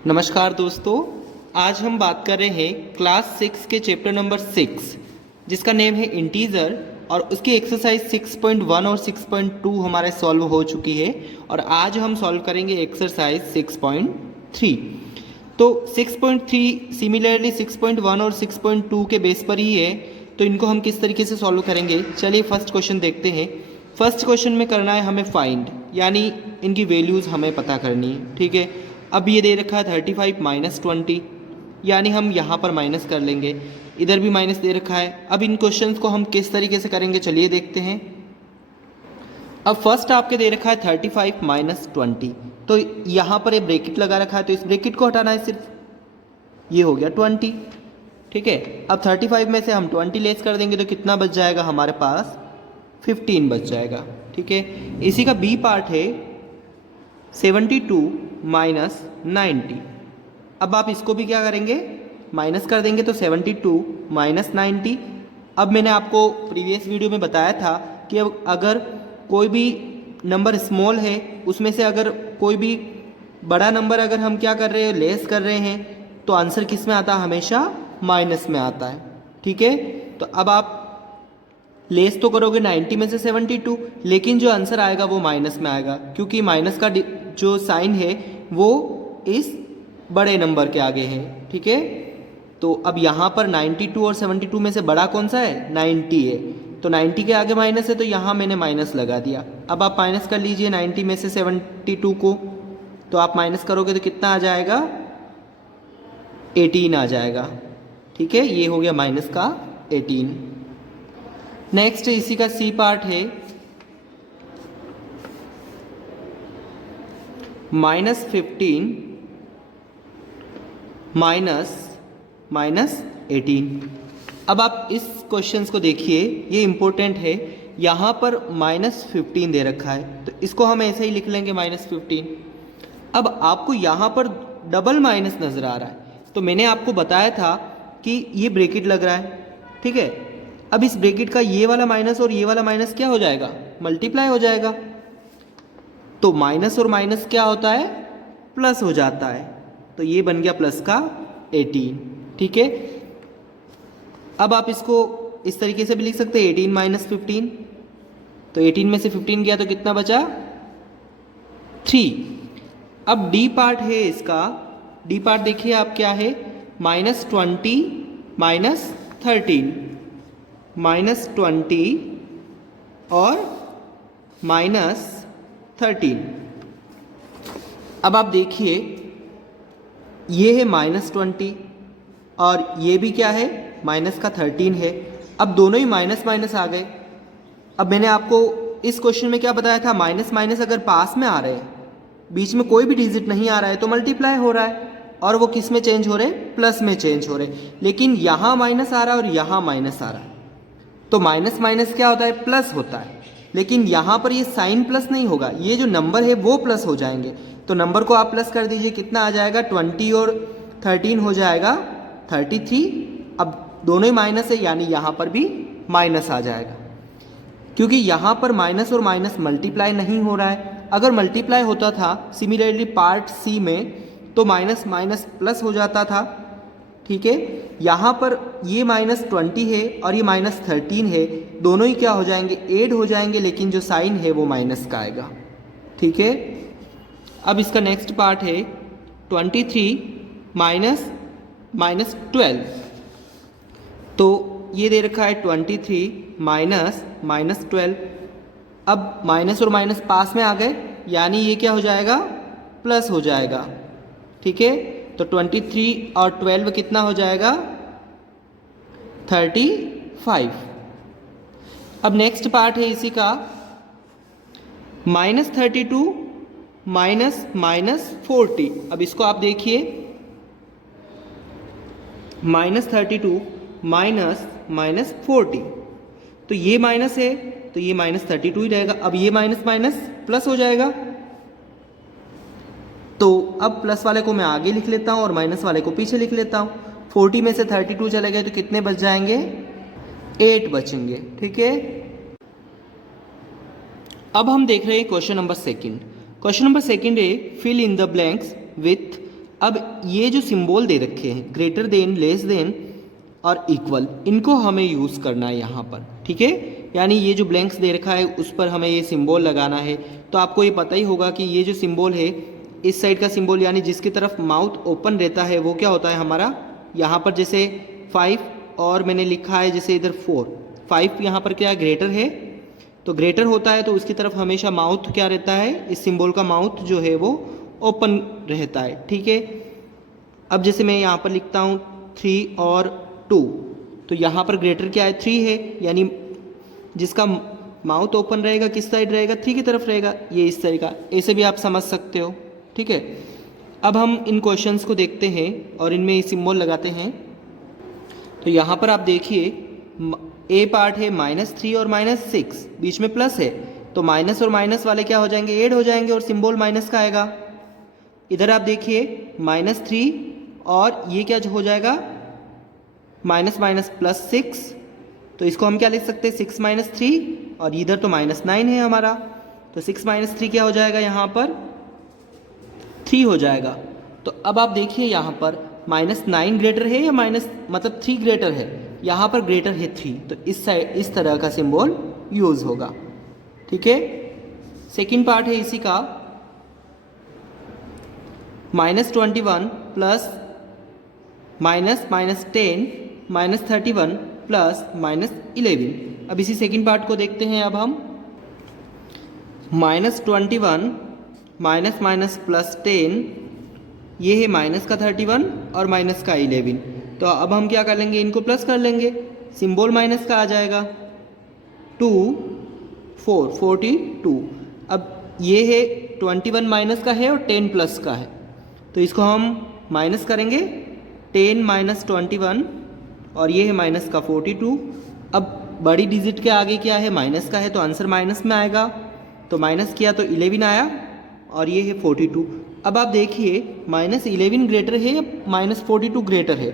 नमस्कार दोस्तों, आज हम बात कर रहे हैं क्लास 6 के चैप्टर नंबर 6 जिसका नेम है इंटीजर और उसकी एक्सरसाइज 6.1 और 6.2 हमारे सॉल्व हो चुकी है और आज हम सॉल्व करेंगे एक्सरसाइज 6.3। तो 6.3 सिमिलरली 6.1 और 6.2 के बेस पर ही है, तो इनको हम किस तरीके से सॉल्व करेंगे चलिए फर्स्ट क्वेश्चन देखते हैं। फर्स्ट क्वेश्चन में करना है हमें फाइंड, यानी इनकी वैल्यूज़ हमें पता करनी है। ठीक है, अब ये दे रखा है 35 माइनस 20, यानी हम यहाँ पर माइनस कर लेंगे, इधर भी माइनस दे रखा है। अब इन क्वेश्चंस को हम किस तरीके से करेंगे चलिए देखते हैं। अब फर्स्ट आपके दे रखा है 35 माइनस 20, तो यहाँ पर ये ब्रैकेट लगा रखा है, तो इस ब्रैकेट को हटाना है सिर्फ, ये हो गया 20। ठीक है, अब 35 में से हम 20 लेस कर देंगे तो कितना बच जाएगा हमारे पास, 15 बच जाएगा। ठीक है, इसी का बी पार्ट है 72 माइनस 90। अब आप इसको भी क्या करेंगे, माइनस कर देंगे, तो 72 माइनस 90। अब मैंने आपको प्रीवियस वीडियो में बताया था कि अब अगर कोई भी नंबर स्मॉल है उसमें से अगर कोई भी बड़ा नंबर अगर हम क्या कर रहे हैं, लेस कर रहे हैं, तो आंसर किस में आता है, हमेशा माइनस में आता है। ठीक है, तो अब आप लेस तो करोगे 90 में से 72, लेकिन जो आंसर आएगा वो माइनस में आएगा, क्योंकि माइनस का जो साइन है वो इस बड़े नंबर के आगे है। ठीक है, तो अब यहाँ पर 92 और 72 में से बड़ा कौन सा है, 90 है, तो 90 के आगे माइनस है, तो यहाँ मैंने माइनस लगा दिया। अब आप माइनस कर लीजिए 90 में से 72 को, तो आप माइनस करोगे तो कितना आ जाएगा, 18 आ जाएगा। ठीक है, ये हो गया माइनस का 18। नेक्स्ट इसी का सी पार्ट है माइनस 15 माइनस 18। अब आप इस क्वेश्चंस को देखिए, ये इंपॉर्टेंट है। यहाँ पर माइनस 15 दे रखा है, तो इसको हम ऐसे ही लिख लेंगे माइनस 15। अब आपको यहाँ पर डबल माइनस नज़र आ रहा है, तो मैंने आपको बताया था कि ये ब्रैकेट लग रहा है। ठीक है, अब इस ब्रैकेट का ये वाला माइनस और ये वाला माइनस क्या हो जाएगा, मल्टीप्लाई हो जाएगा। तो माइनस और माइनस क्या होता है, प्लस हो जाता है, तो ये बन गया प्लस का 18। ठीक है, अब आप इसको इस तरीके से भी लिख सकते हैं 18 माइनस 15, तो 18 में से 15 गया तो कितना बचा, 3। अब डी पार्ट है इसका, डी पार्ट देखिए आप क्या है, माइनस 20 माइनस 13, माइनस 20 और माइनस 13। अब आप देखिए ये है माइनस 20 और ये भी क्या है, माइनस का 13 है। अब दोनों ही माइनस माइनस आ गए। अब मैंने आपको इस क्वेश्चन में क्या बताया था, माइनस माइनस अगर पास में आ रहे हैं, बीच में कोई भी डिजिट नहीं आ रहा है, तो मल्टीप्लाई हो रहा है और वो किस में चेंज हो रहे हैं, प्लस में चेंज हो रहे हैं। लेकिन यहाँ माइनस आ रहा है और यहाँ माइनस आ रहा है, तो माइनस माइनस क्या होता है, प्लस होता है। लेकिन यहाँ पर ये साइन प्लस नहीं होगा, ये जो नंबर है वो प्लस हो जाएंगे। तो नंबर को आप प्लस कर दीजिए, कितना आ जाएगा, 20 और 13 हो जाएगा 33। अब दोनों ही माइनस है, यानी यहाँ पर भी माइनस आ जाएगा, क्योंकि यहाँ पर माइनस और माइनस मल्टीप्लाई नहीं हो रहा है। अगर मल्टीप्लाई होता था सिमिलरली पार्ट सी में, तो माइनस माइनस प्लस हो जाता था। ठीक है, यहाँ पर ये माइनस 20 है और ये माइनस 13 है, दोनों ही क्या हो जाएंगे, ऐड हो जाएंगे, लेकिन जो साइन है वो माइनस का आएगा। ठीक है, अब इसका नेक्स्ट पार्ट है 23 माइनस 12, तो ये दे रखा है 23 माइनस 12। अब माइनस और माइनस पास में आ गए, यानी ये क्या हो जाएगा, प्लस हो जाएगा। ठीक है, तो 23 और 12 कितना हो जाएगा, 35। अब नेक्स्ट पार्ट है इसी का माइनस 32 माइनस 40। अब इसको आप देखिए, माइनस 32 माइनस 40, तो ये माइनस है तो ये माइनस 32 ही रहेगा। अब ये माइनस माइनस प्लस हो जाएगा, तो अब प्लस वाले को मैं आगे लिख लेता हूँ और माइनस वाले को पीछे लिख लेता हूँ। 40 में से 32 चले गए तो कितने बच जाएंगे, 8 बचेंगे। ठीक है, अब हम देख रहे हैं question number second. Question number second है fill in the blanks with अब ये जो सिंबल दे रखे हैं ग्रेटर देन, लेस देन और इक्वल, इनको हमें यूज़ करना है यहाँ पर, ठीक है। यानी ये जो ब्लैंक्स दे रखा है उस पर हमें ये सिंबल लगाना है। तो आपको ये पता ही होगा कि ये जो सिंबल है, इस साइड का सिंबल यानी जिसकी तरफ माउथ ओपन रहता है वो क्या होता है हमारा, यहाँ पर जैसे 5 और मैंने लिखा है जैसे इधर 4, 5 यहाँ पर क्या ग्रेटर है, तो ग्रेटर होता है तो उसकी तरफ हमेशा माउथ क्या रहता है, इस सिंबल का माउथ जो है वो ओपन रहता है, ठीक है। अब जैसे मैं यहाँ पर लिखता हूँ 3 और 2, तो यहाँ पर ग्रेटर क्या है 3 है, यानी जिसका माउथ ओपन रहेगा किस साइड रहेगा, 3 की तरफ रहेगा, ये इस साइड का। ऐसे भी आप समझ सकते हो, ठीक है। अब हम इन क्वेश्चंस को देखते हैं और इनमें ये सिंबल लगाते हैं। तो यहाँ पर आप देखिए ए पार्ट है -3 और -6, बीच में प्लस है, तो माइनस और माइनस वाले क्या हो जाएंगे, ऐड हो जाएंगे और सिंबल माइनस का आएगा। इधर आप देखिए -3 और ये क्या हो जाएगा, माइनस माइनस +6, तो इसको हम क्या लिख सकते हैं 6 - 3, और इधर तो -9 है हमारा, तो 6 - 3 क्या हो जाएगा, यहाँ पर 3 हो जाएगा। तो अब आप देखिए यहाँ पर -9 ग्रेटर है या मतलब 3 ग्रेटर है, यहाँ पर ग्रेटर है 3, तो इस साइड इस तरह का सिंबल यूज होगा, ठीक है। सेकेंड पार्ट है इसी का, -21 प्लस -10 -31 प्लस -11। अब इसी सेकेंड पार्ट को देखते हैं। अब हम -21 माइनस प्लस 10, ये है माइनस का 31 और माइनस का 11, तो अब हम क्या कर लेंगे, इनको प्लस कर लेंगे, सिंबल माइनस का आ जाएगा, 2 4 42। अब ये है 21 माइनस का है और 10 प्लस का है, तो इसको हम माइनस करेंगे, 10 - 21 और ये है माइनस का 42। अब बड़ी डिजिट के आगे क्या है, माइनस का है, तो आंसर माइनस में आएगा, तो माइनस किया तो 11 आया और ये है 42। अब आप देखिए -11 ग्रेटर है या -42 ग्रेटर है,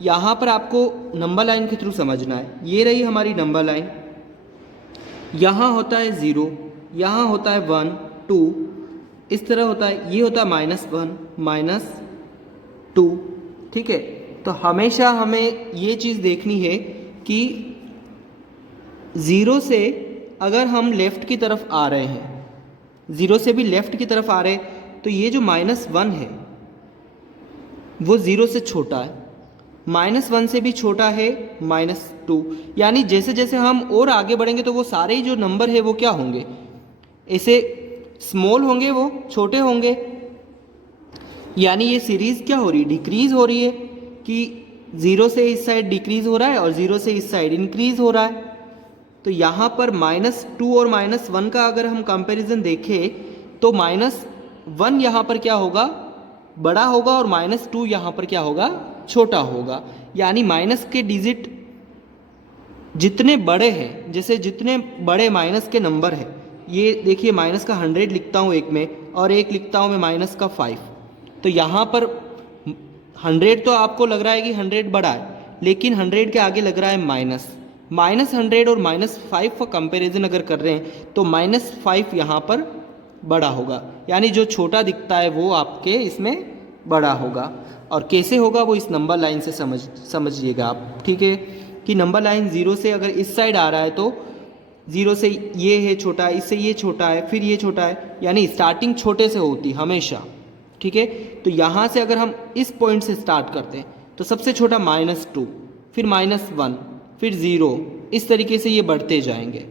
यहाँ पर आपको नंबर लाइन के थ्रू समझना है। ये रही हमारी नंबर लाइन, यहाँ होता है 0, यहाँ होता है 1 2, इस तरह होता है, ये होता है -1 -2, ठीक है। तो हमेशा हमें ये चीज़ देखनी है कि 0 से अगर हम लेफ़्ट की तरफ आ रहे हैं, 0 से भी लेफ़्ट की तरफ आ रहे हैं, तो ये जो -1 है वो 0 से छोटा है, -1 से भी छोटा है -2, यानी जैसे जैसे हम और आगे बढ़ेंगे तो वो सारे ही जो नंबर है वो क्या होंगे, ऐसे स्मॉल होंगे, वो छोटे होंगे, यानी ये सीरीज़ क्या हो रही है, डिक्रीज़ हो रही है, कि 0 से इस साइड डिक्रीज़ हो रहा है और 0 से इस साइड इंक्रीज़ हो रहा है। तो यहाँ पर -2 और -1 का अगर हम कंपैरिजन देखें तो -1 यहाँ पर क्या होगा, बड़ा होगा, और -2 यहाँ पर क्या होगा, छोटा होगा। यानी माइनस के डिजिट जितने बड़े हैं, जैसे जितने बड़े माइनस के नंबर है, ये देखिए माइनस का 100 लिखता हूँ एक में और एक लिखता हूँ मैं माइनस का 5, तो यहाँ पर 100 तो आपको लग रहा है कि 100 बड़ा है, लेकिन 100 के आगे लग रहा है -100 और -5 का कंपैरिजन अगर कर रहे हैं तो -5 यहाँ पर बड़ा होगा, यानी जो छोटा दिखता है वो आपके इसमें बड़ा होगा। और कैसे होगा वो इस नंबर लाइन से समझिएगा आप, ठीक है, कि नंबर लाइन 0 से अगर इस साइड आ रहा है तो 0 से ये है छोटा, इससे ये छोटा है, फिर ये छोटा है, यानी स्टार्टिंग छोटे से होती हमेशा, ठीक है। तो यहाँ से अगर हम इस पॉइंट से स्टार्ट करते हैं तो सबसे छोटा -2, फिर -1, फिर 0, इस तरीके से ये बढ़ते जाएंगे,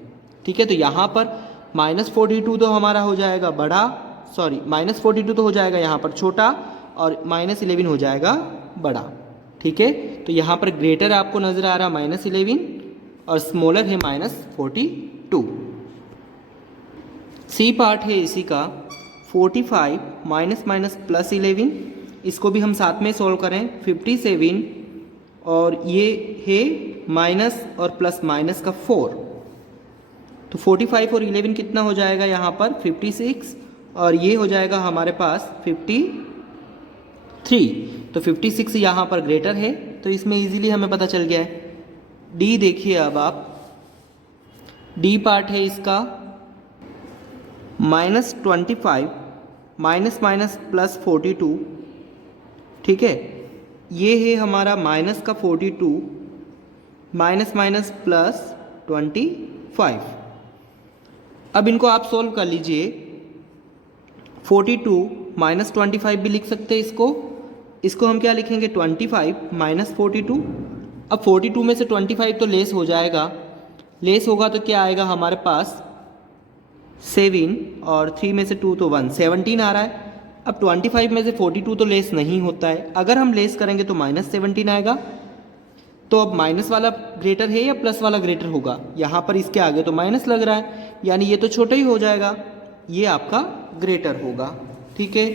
ठीक है। तो यहाँ पर -42 तो हमारा हो जाएगा बड़ा, सॉरी -42 तो हो जाएगा यहाँ पर छोटा, और -11 हो जाएगा बड़ा, ठीक है। तो यहाँ पर ग्रेटर आपको नज़र आ रहा -11 और स्मॉलर है -42। सी पार्ट है इसी का 45 - +11, इसको भी हम साथ में सॉल्व करें, 57 और ये है माइनस और प्लस माइनस का 4, तो 45 और 11 कितना हो जाएगा यहाँ पर 56, और ये हो जाएगा हमारे पास 53, तो 56 यहाँ पर ग्रेटर है, तो इसमें इजीली हमें पता चल गया है। डी देखिए, अब आप डी पार्ट है इसका -25 - +42 ठीक है, ये है हमारा माइनस का 42 माइनस माइनस प्लस 25। अब इनको आप सोल्व कर लीजिए। 42 माइनस 25 भी लिख सकते हैं इसको हम क्या लिखेंगे 25 माइनस 42। अब 42 में से 25 तो लेस हो जाएगा, लेस होगा तो क्या आएगा हमारे पास 7 और 3 में से 2 तो 1, 17 आ रहा है। अब 25 में से 42 तो लेस नहीं होता है, अगर हम लेस करेंगे तो माइनस 17 आएगा। तो अब माइनस वाला ग्रेटर है या प्लस वाला ग्रेटर होगा, यहाँ पर इसके आगे तो माइनस लग रहा है, यानी ये तो छोटा ही हो जाएगा, ये आपका ग्रेटर होगा। ठीक है,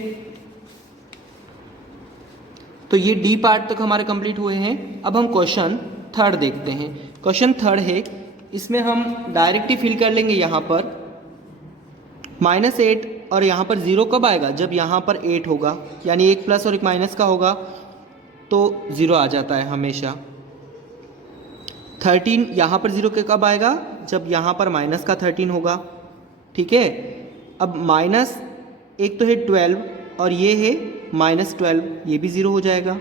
तो ये डी पार्ट तक हमारे कंप्लीट हुए हैं। अब हम क्वेश्चन थर्ड देखते हैं। क्वेश्चन थर्ड है, इसमें हम डायरेक्ट ही फिल कर लेंगे यहाँ पर -8 और यहाँ पर 0 कब आएगा, जब यहाँ पर 8 होगा, यानी एक प्लस और एक माइनस का होगा तो 0 आ जाता है हमेशा। 13 यहाँ पर 0 के कब आएगा, जब यहाँ पर माइनस का 13 होगा। ठीक है, अब माइनस एक तो है 12 और ये है -12, ये भी 0 हो जाएगा।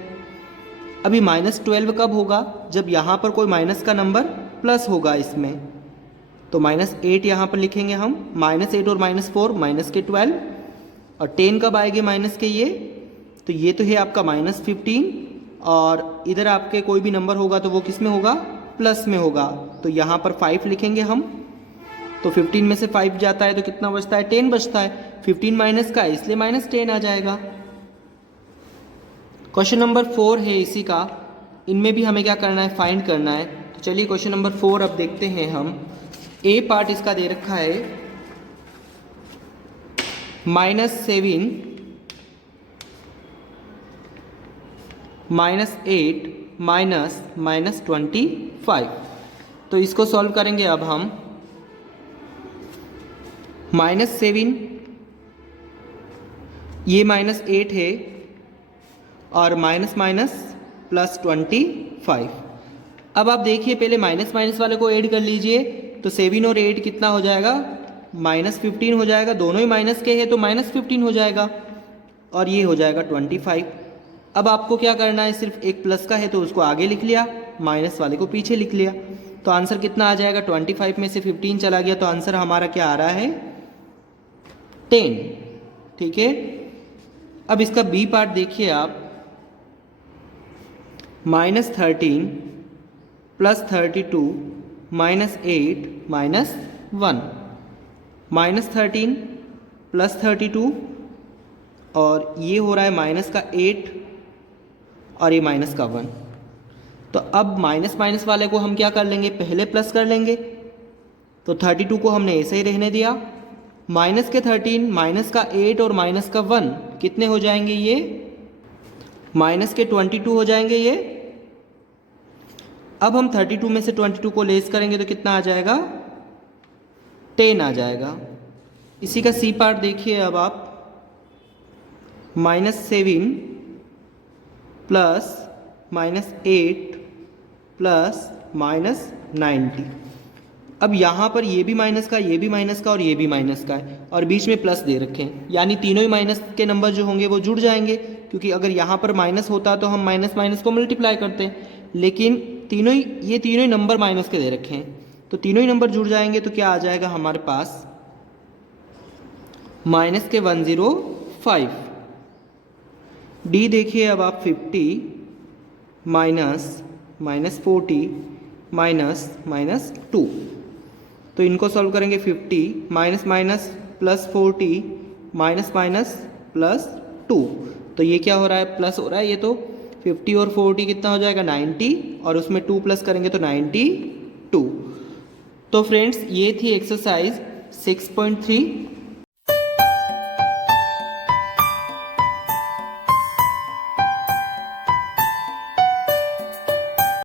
अभी -12 कब होगा, जब यहाँ पर कोई माइनस का नंबर प्लस होगा इसमें, तो -8 यहाँ पर लिखेंगे हम, -8 और -4 माइनस के 12, और 10 कब आएंगे माइनस के ये, तो ये तो है आपका -15, और इधर आपके कोई भी नंबर होगा तो वो किस में होगा, प्लस में होगा, तो यहाँ पर 5 लिखेंगे हम। तो 15 में से 5 जाता है तो कितना बचता है, 10 बचता है। 15 माइनस का है इसलिए -10 आ जाएगा। क्वेश्चन नंबर 4 है इसी का, इनमें भी हमें क्या करना है, फाइंड करना है। तो चलिए क्वेश्चन नंबर 4 अब देखते हैं हम। ए पार्ट इसका दे रखा है -7 -8 -25। तो इसको सॉल्व करेंगे अब हम। -7 ये -8 है और माइनस माइनस प्लस 25। अब आप देखिए पहले माइनस माइनस वाले को ऐड कर लीजिए, तो 7 और 8 कितना हो जाएगा, -15 हो जाएगा। दोनों ही माइनस के हैं तो -15 हो जाएगा, और ये हो जाएगा 25। अब आपको क्या करना है, सिर्फ एक प्लस का है तो उसको आगे लिख लिया, माइनस वाले को पीछे लिख लिया, तो आंसर कितना आ जाएगा, 25 में से 15 चला गया तो आंसर हमारा क्या आ रहा है, 10। ठीक है, अब इसका बी पार्ट देखिए आप, -13 +32 -8 -1, -13 +32 और ये हो रहा है माइनस का 8 और ये माइनस का 1। तो अब माइनस माइनस वाले को हम क्या कर लेंगे, पहले प्लस कर लेंगे। तो 32 को हमने ऐसे ही रहने दिया, माइनस के 13 माइनस का 8 और माइनस का 1 कितने हो जाएंगे, ये माइनस के 22 हो जाएंगे ये। अब हम 32 में से 22 को लेस करेंगे तो कितना आ जाएगा, 10 आ जाएगा। इसी का सी पार्ट देखिए अब आप, -7 प्लस -8 प्लस -90। अब यहाँ पर ये भी माइनस का, ये भी माइनस का और ये भी माइनस का है, और बीच में प्लस दे रखे हैं, यानी तीनों ही माइनस के नंबर जो होंगे वो जुड़ जाएंगे, क्योंकि अगर यहाँ पर माइनस होता तो हम माइनस माइनस को मल्टीप्लाई करते हैं, लेकिन ये तीनों ही नंबर माइनस के दे रखे हैं, तो तीनों ही नंबर जुड़ जाएंगे तो क्या आ जाएगा हमारे पास, माइनस के 105। डी देखिए अब आप, 50 -40 -2। तो इनको सॉल्व करेंगे, 50 minus minus plus 40 minus minus plus 2। तो ये क्या हो रहा है, प्लस हो रहा है, ये तो 50 और 40 कितना हो जाएगा, 90, और उसमें 2 प्लस करेंगे तो 92। तो फ्रेंड्स ये थी एक्सरसाइज 6.3